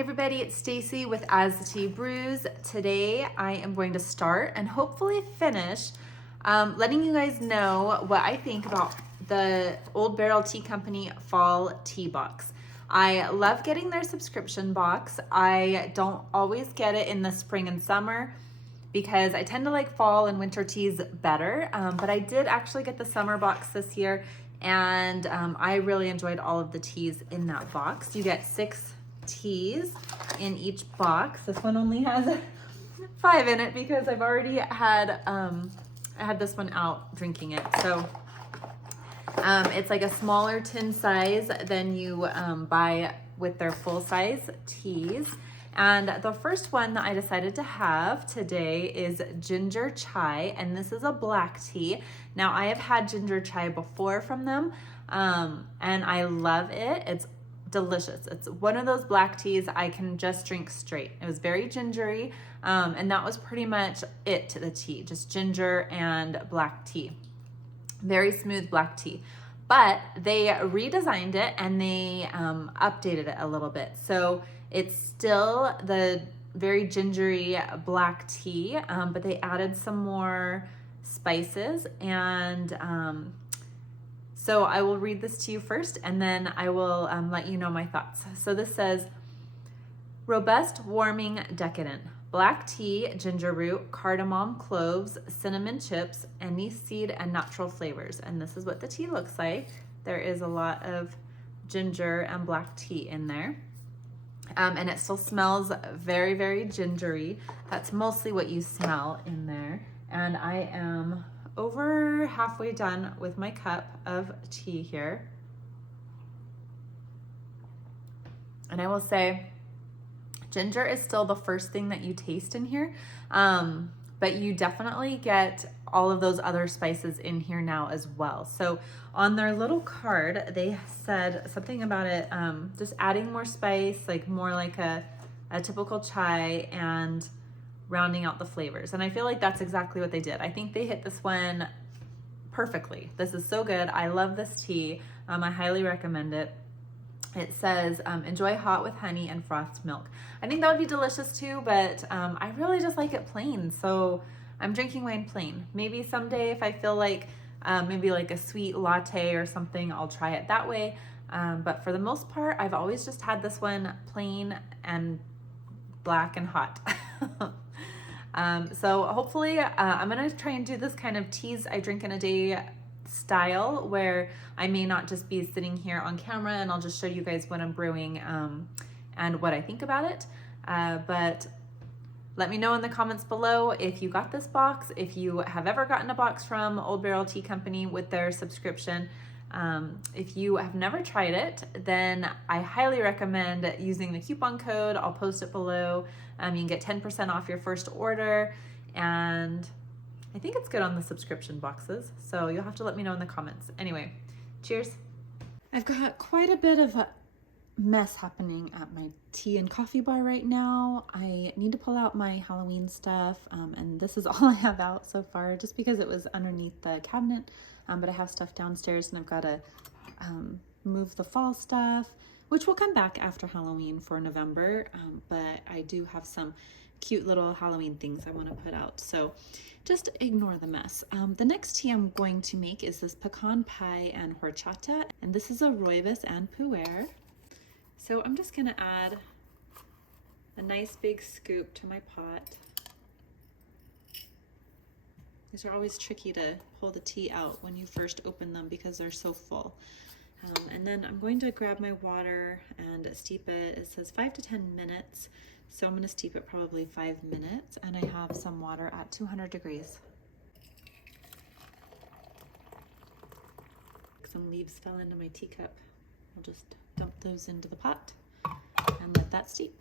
Hey everybody, it's Stacy with As the Tea Brews. Today I am going to start and hopefully finish letting you guys know what I think about the Old Barrel Tea Company Fall Tea Box. I love getting their subscription box. I don't always get it in the spring and summer because I tend to like fall and winter teas better, but I did actually get the summer box this year, and I really enjoyed all of the teas in that box. You get 6 teas in each box. This one only has 5 in it because I've already had I had this one out drinking it. So it's like a smaller tin size than you buy with their full size teas. And the first one that I decided to have today is ginger chai, and this is a black tea. Now I have had ginger chai before from them, and I love it. It's delicious. It's one of those black teas I can just drink straight. It was very gingery, and that was pretty much it to the tea, just ginger and black tea. Very smooth black tea. But they redesigned it and they updated it a little bit. So it's still the very gingery black tea, but they added some more spices, and so I will read this to you first, and then I will let you know my thoughts. So this says, robust, warming, decadent. Black tea, ginger root, cardamom, cloves, cinnamon chips, anise seed, and natural flavors. And this is what the tea looks like. There is a lot of ginger and black tea in there. And it still smells very, very gingery. That's mostly what you smell in there. And I am over halfway done with my cup of tea here. And I will say, ginger is still the first thing that you taste in here, but you definitely get all of those other spices in here now as well. So on their little card, they said something about it, just adding more spice, like more like a typical chai, and rounding out the flavors. And I feel like that's exactly what they did. I think they hit this one perfectly. This is so good. I love this tea. I highly recommend it. It says, enjoy hot with honey and frothed milk. I think that would be delicious too, but I really just like it plain. So I'm drinking mine plain. Maybe someday if I feel like maybe like a sweet latte or something, I'll try it that way. But for the most part, I've always just had this one plain and black and hot. So hopefully I'm gonna try and do this kind of teas I drink in a day style, where I may not just be sitting here on camera and I'll just show you guys what I'm brewing and what I think about it. But let me know in the comments below if you got this box, if you have ever gotten a box from Old Barrel Tea Company with their subscription. If you have never tried it, then I highly recommend using the coupon code. I'll post it below. You can get 10% off your first order, and I think it's good on the subscription boxes, so you'll have to let me know in the comments. Anyway, cheers. I've got quite a bit of a mess happening at my tea and coffee bar right now. I need to pull out my Halloween stuff, and this is all I have out so far, just because it was underneath the cabinet, but I have stuff downstairs, and I've got to move the fall stuff, which will come back after Halloween for November, but I do have some cute little Halloween things I want to put out, so just ignore the mess. The next tea I'm going to make is this Pecan Pie and Horchata, and this is a rooibos and pu'er. So I'm just gonna add a nice big scoop to my pot. These are always tricky to pull the tea out when you first open them because they're so full. And then I'm going to grab my water and steep it. It says 5 to 10 minutes. So I'm going to steep it probably 5 minutes, and I have some water at 200 degrees. Some leaves fell into my teacup. I'll just dump those into the pot and let that steep.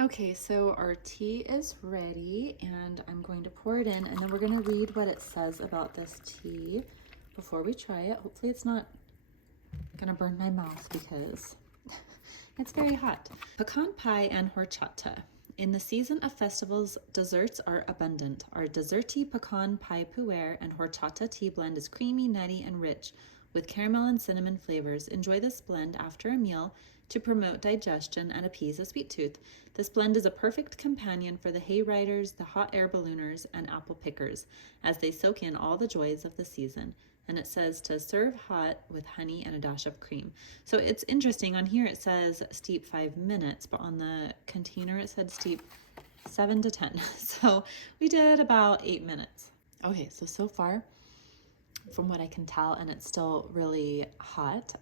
Okay, so our tea is ready, and I'm going to pour it in, and then we're going to read what it says about this tea before we try it. Hopefully it's not going to burn my mouth because it's very hot. Pecan pie and horchata. In the season of festivals, desserts are abundant. Our desserty pecan pie pu'er and horchata tea blend is creamy, nutty, and rich with caramel and cinnamon flavors. Enjoy this blend after a meal to promote digestion and appease a sweet tooth. This blend is a perfect companion for the hay riders, the hot air ballooners, and apple pickers as they soak in all the joys of the season. And it says to serve hot with honey and a dash of cream. So it's interesting. On here it says steep 5 minutes, but on the container it said steep 7 to 10. So we did about 8 minutes. Okay, so far, from what I can tell, and it's still really hot,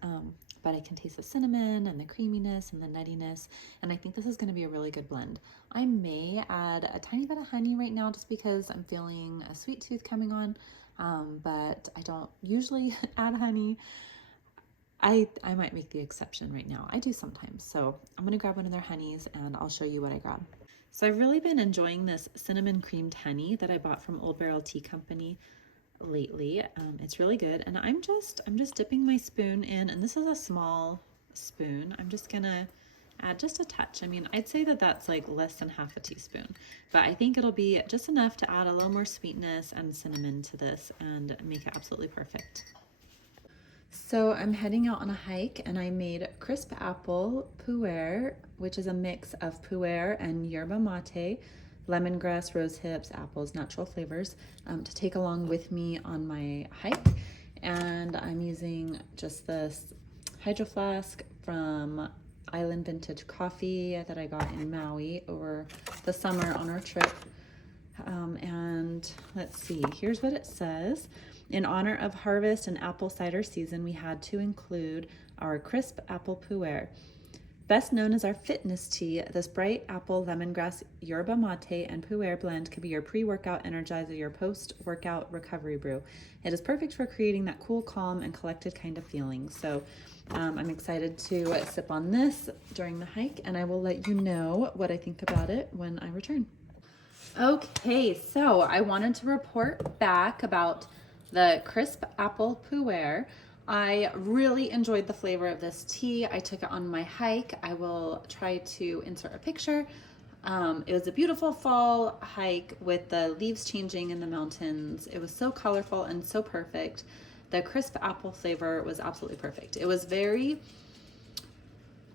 but I can taste the cinnamon and the creaminess and the nuttiness, and I think this is going to be a really good blend. I may add a tiny bit of honey right now just because I'm feeling a sweet tooth coming on, but I don't usually add honey. I might make the exception right now. I do sometimes. So I'm going to grab one of their honeys and I'll show you what I grab. So I've really been enjoying this cinnamon creamed honey that I bought from Old Barrel Tea Company lately. It's really good, and I'm just dipping my spoon in, and this is a small spoon. I'm just gonna add just a touch. I mean, I'd say that that's like less than half a teaspoon, but I think it'll be just enough to add a little more sweetness and cinnamon to this and make it absolutely perfect. So I'm heading out on a hike, and I made crisp apple pu'er, which is a mix of pu'er and yerba mate, lemongrass, rose hips, apples, natural flavors, to take along with me on my hike. And I'm using just this hydro flask from Island Vintage Coffee that I got in Maui over the summer on our trip. And let's see, here's what it says. In honor of harvest and apple cider season, we had to include our crisp apple pu'er. Best known as our fitness tea, this bright apple, lemongrass, yerba mate, and pu'er blend could be your pre-workout energizer, your post-workout recovery brew. It is perfect for creating that cool, calm, and collected kind of feeling. So I'm excited to sip on this during the hike, and I will let you know what I think about it when I return. Okay, so I wanted to report back about the crisp apple pu'er. I really enjoyed the flavor of this tea. I took it on my hike. I will try to insert a picture. It was a beautiful fall hike with the leaves changing in the mountains. It was so colorful and so perfect. The crisp apple flavor was absolutely perfect. It was very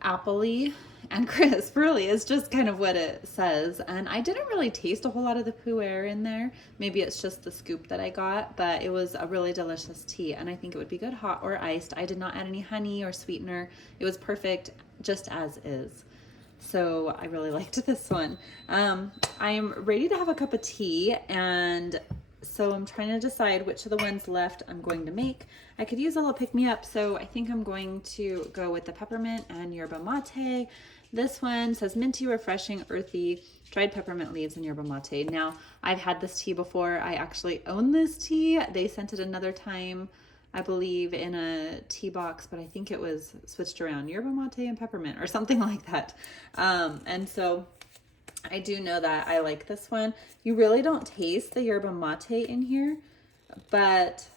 appley and crisp, really. It's just kind of what it says. And I didn't really taste a whole lot of the pu'er in there. Maybe it's just the scoop that I got, but it was a really delicious tea, and I think it would be good hot or iced. I did not add any honey or sweetener. It was perfect just as is. So I really liked this one. I'm ready to have a cup of tea, and so I'm trying to decide which of the ones left I'm going to make. I could use a little pick-me-up, so I think I'm going to go with the peppermint and yerba mate. This one says minty, refreshing, earthy, dried peppermint leaves and yerba mate. Now, I've had this tea before. I actually own this tea. They sent it another time, I believe, in a tea box, but I think it was switched around, yerba mate and peppermint or something like that. And so I do know that I like this one. You really don't taste the yerba mate in here, but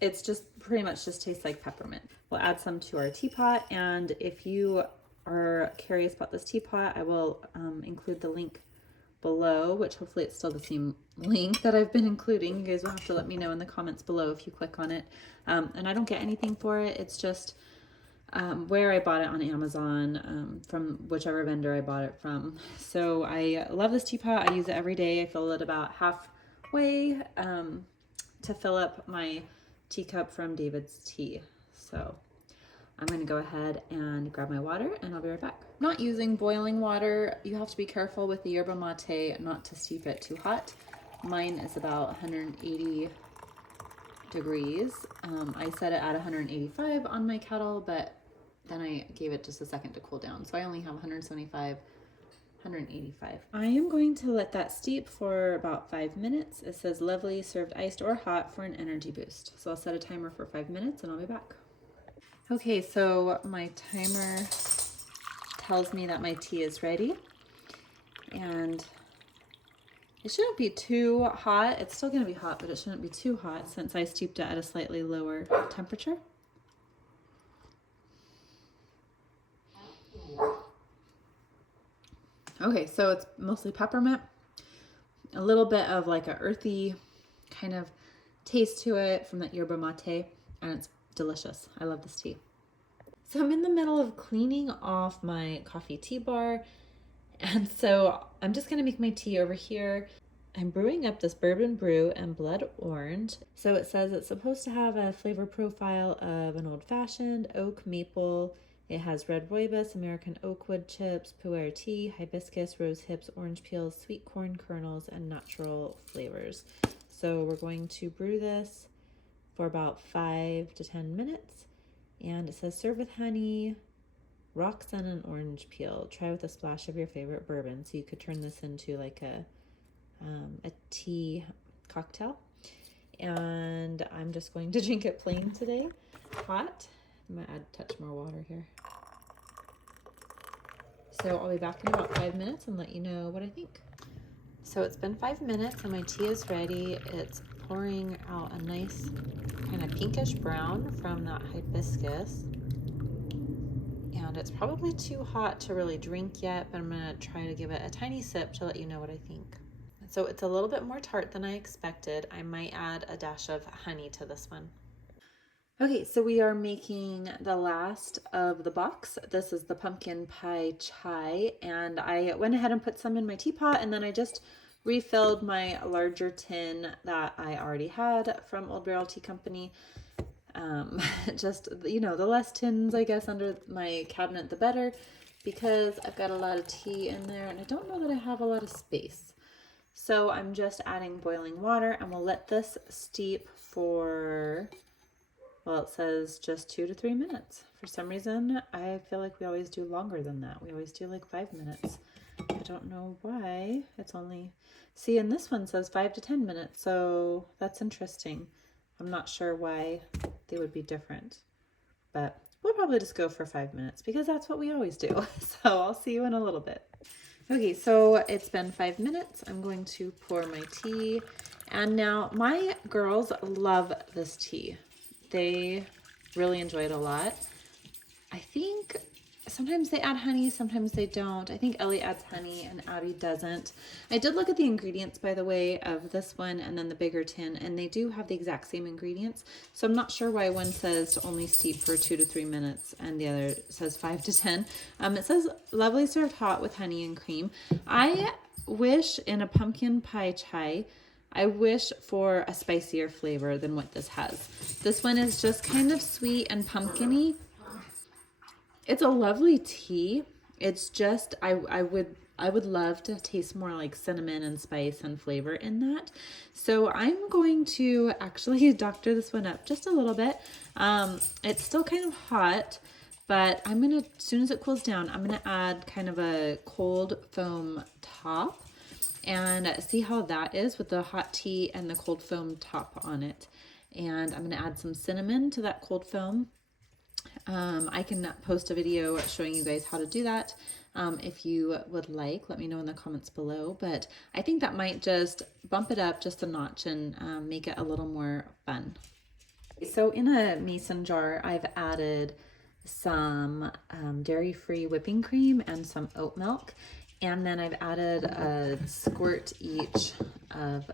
it's just pretty much just tastes like peppermint. We'll add some to our teapot, and if you are curious about this teapot, I will include the link below, which hopefully it's still the same link that I've been including. You guys will have to let me know in the comments below if you click on it. And I don't get anything for it. It's just where I bought it on Amazon, from whichever vendor I bought it from. So I love this teapot. I use it every day. I fill it about halfway to fill up my teacup from David's Tea. So I'm going to go ahead and grab my water, and I'll be right back. Not using boiling water. You have to be careful with the yerba mate not to steep it too hot. Mine is about 180 degrees. I set it at 185 on my kettle, but then I gave it just a second to cool down. So I only have 175, 185. I am going to let that steep for about 5 minutes. It says lovely, served iced or hot for an energy boost. So I'll set a timer for 5 minutes and I'll be back. Okay, so my timer tells me that my tea is ready, and it shouldn't be too hot. It's still gonna be hot, but it shouldn't be too hot since I steeped it at a slightly lower temperature. Okay, so it's mostly peppermint, a little bit of like a earthy kind of taste to it from that yerba mate, and it's delicious. I love this tea. So I'm in the middle of cleaning off my coffee tea bar, and so I'm just gonna make my tea over here. I'm brewing up this bourbon brew and blood orange. So it says it's supposed to have a flavor profile of an old fashioned, oak, maple. It has red rooibos, American oak wood chips, pu'er tea, hibiscus, rose hips, orange peels, sweet corn kernels, and natural flavors. So we're going to brew this for about 5 to 10 minutes. And it says serve with honey, rock sun, and orange peel. Try with a splash of your favorite bourbon. So you could turn this into like a tea cocktail. And I'm just going to drink it plain today, hot. I'm gonna add a touch more water here. So I'll be back in about 5 minutes and let you know what I think. So it's been 5 minutes and my tea is ready. It's pouring out a nice kind of pinkish brown from that hibiscus. And it's probably too hot to really drink yet, but I'm gonna try to give it a tiny sip to let you know what I think. So it's a little bit more tart than I expected. I might add a dash of honey to this one. Okay, so we are making the last of the box. This is the pumpkin pie chai, and I went ahead and put some in my teapot, and then I just refilled my larger tin that I already had from Old Barrel Tea Company. Just, you know, the less tins, I guess, under my cabinet, the better, because I've got a lot of tea in there, and I don't know that I have a lot of space. So I'm just adding boiling water, and we'll let this steep for, well, it says just 2 to 3 minutes. For some reason, I feel like we always do longer than that. We always do like 5 minutes. I don't know why. It's only, see, and this one says 5 to 10 minutes, so that's interesting. I'm not sure why they would be different, but we'll probably just go for 5 minutes because that's what we always do. So I'll see you in a little bit. Okay, so it's been 5 minutes. I'm going to pour my tea. And now my girls love this tea. They really enjoy it a lot. I think sometimes they add honey, sometimes they don't. I think Ellie adds honey and Abby doesn't. I did look at the ingredients, by the way, of this one and then the bigger tin, and they do have the exact same ingredients. So I'm not sure why one says to only steep for 2 to 3 minutes and the other says 5 to 10. It says lovely served hot with honey and cream. I wish in a pumpkin pie chai, I wish for a spicier flavor than what this has. This one is just kind of sweet and pumpkin-y. It's a lovely tea. It's just, I would love to taste more like cinnamon and spice and flavor in that. So I'm going to actually doctor this one up just a little bit. It's still kind of hot, but I'm gonna, as soon as it cools down, I'm gonna add kind of a cold foam top and see how that is with the hot tea and the cold foam top on it. And I'm gonna add some cinnamon to that cold foam. I can post a video showing you guys how to do that. If you would like, let me know in the comments below, but I think that might just bump it up just a notch and make it a little more fun. So in a mason jar, I've added some dairy-free whipping cream and some oat milk, and then I've added a squirt each of,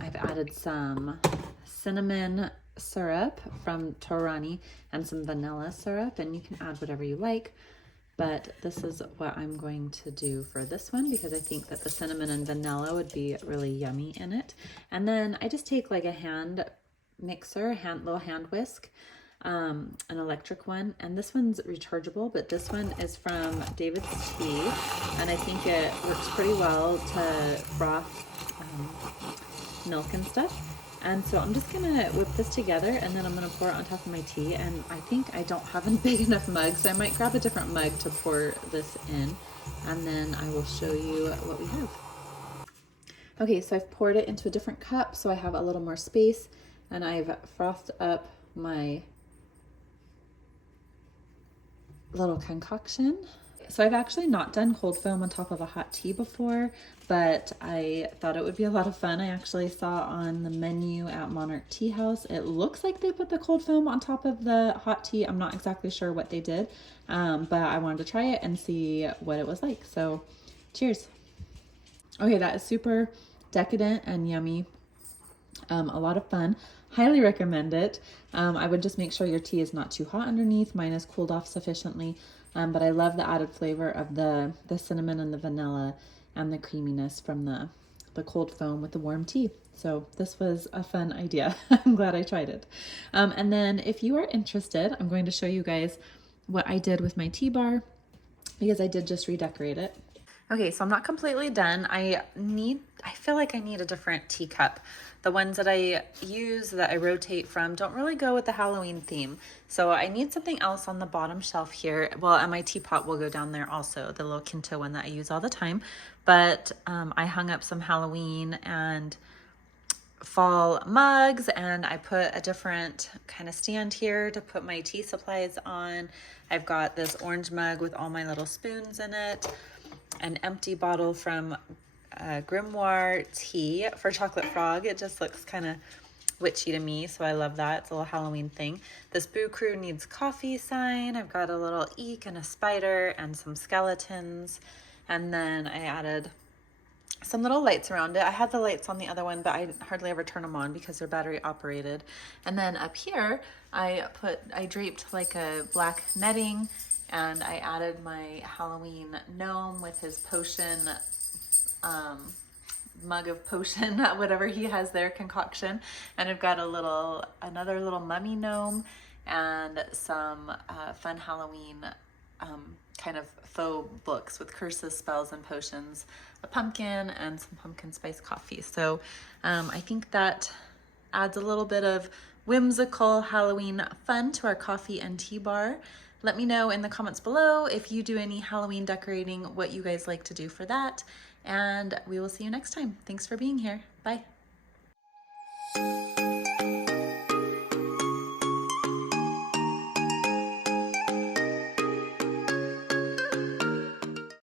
I've added some cinnamon syrup from Torani and some vanilla syrup, and you can add whatever you like, but this is what I'm going to do for this one because I think that the cinnamon and vanilla would be really yummy in it. And then I just take like a hand mixer, little hand whisk, an electric one, and this one's rechargeable, but this one is from David's Tea, and I think it works pretty well to froth milk and stuff. And so I'm just gonna whip this together and then I'm gonna pour it on top of my tea, and I think I don't have a big enough mug, so I might grab a different mug to pour this in, and then I will show you what we have. Okay, so I've poured it into a different cup so I have a little more space, and I've frothed up my little concoction. So I've actually not done cold foam on top of a hot tea before, but I thought it would be a lot of fun. I actually saw on the menu at Monarch Tea House, it looks like they put the cold foam on top of the hot tea. I'm not exactly sure what they did, but I wanted to try it and see what it was like. So cheers. Okay, that is super decadent and yummy. A lot of fun. Highly recommend it. I would just make sure your tea is not too hot underneath. Mine is cooled off sufficiently, but I love the added flavor of the cinnamon and the vanilla and the creaminess from the cold foam with the warm tea. So this was a fun idea. I'm glad I tried it. And then if you are interested, I'm going to show you guys what I did with my tea bar because I did just redecorate it. Okay, so I'm not completely done. I feel like I need a different teacup. The ones that I use that I rotate from don't really go with the Halloween theme. So I need something else on the bottom shelf here. Well, and my teapot will go down there also, the little Kinto one that I use all the time. But I hung up some Halloween and fall mugs, and I put a different kind of stand here to put my tea supplies on. I've got this orange mug with all my little spoons in it, an empty bottle from Grimoire tea for Chocolate Frog. It just looks kind of witchy to me, so I love that. It's a little Halloween thing. This Boo Crew needs coffee sign. I've got a little eek and a spider and some skeletons, and then I added some little lights around it. I had the lights on the other one, but I hardly ever turn them on because they're battery operated. And then up here, I draped like a black netting, and I added my Halloween gnome with his potion, mug of potion, whatever he has there, concoction. And I've got another little mummy gnome and some fun Halloween kind of faux books with curses, spells, and potions, a pumpkin, and some pumpkin spice coffee. So I think that adds a little bit of whimsical Halloween fun to our coffee and tea bar. Let me know in the comments below if you do any Halloween decorating, what you guys like to do for that. And we will see you next time. Thanks for being here. Bye.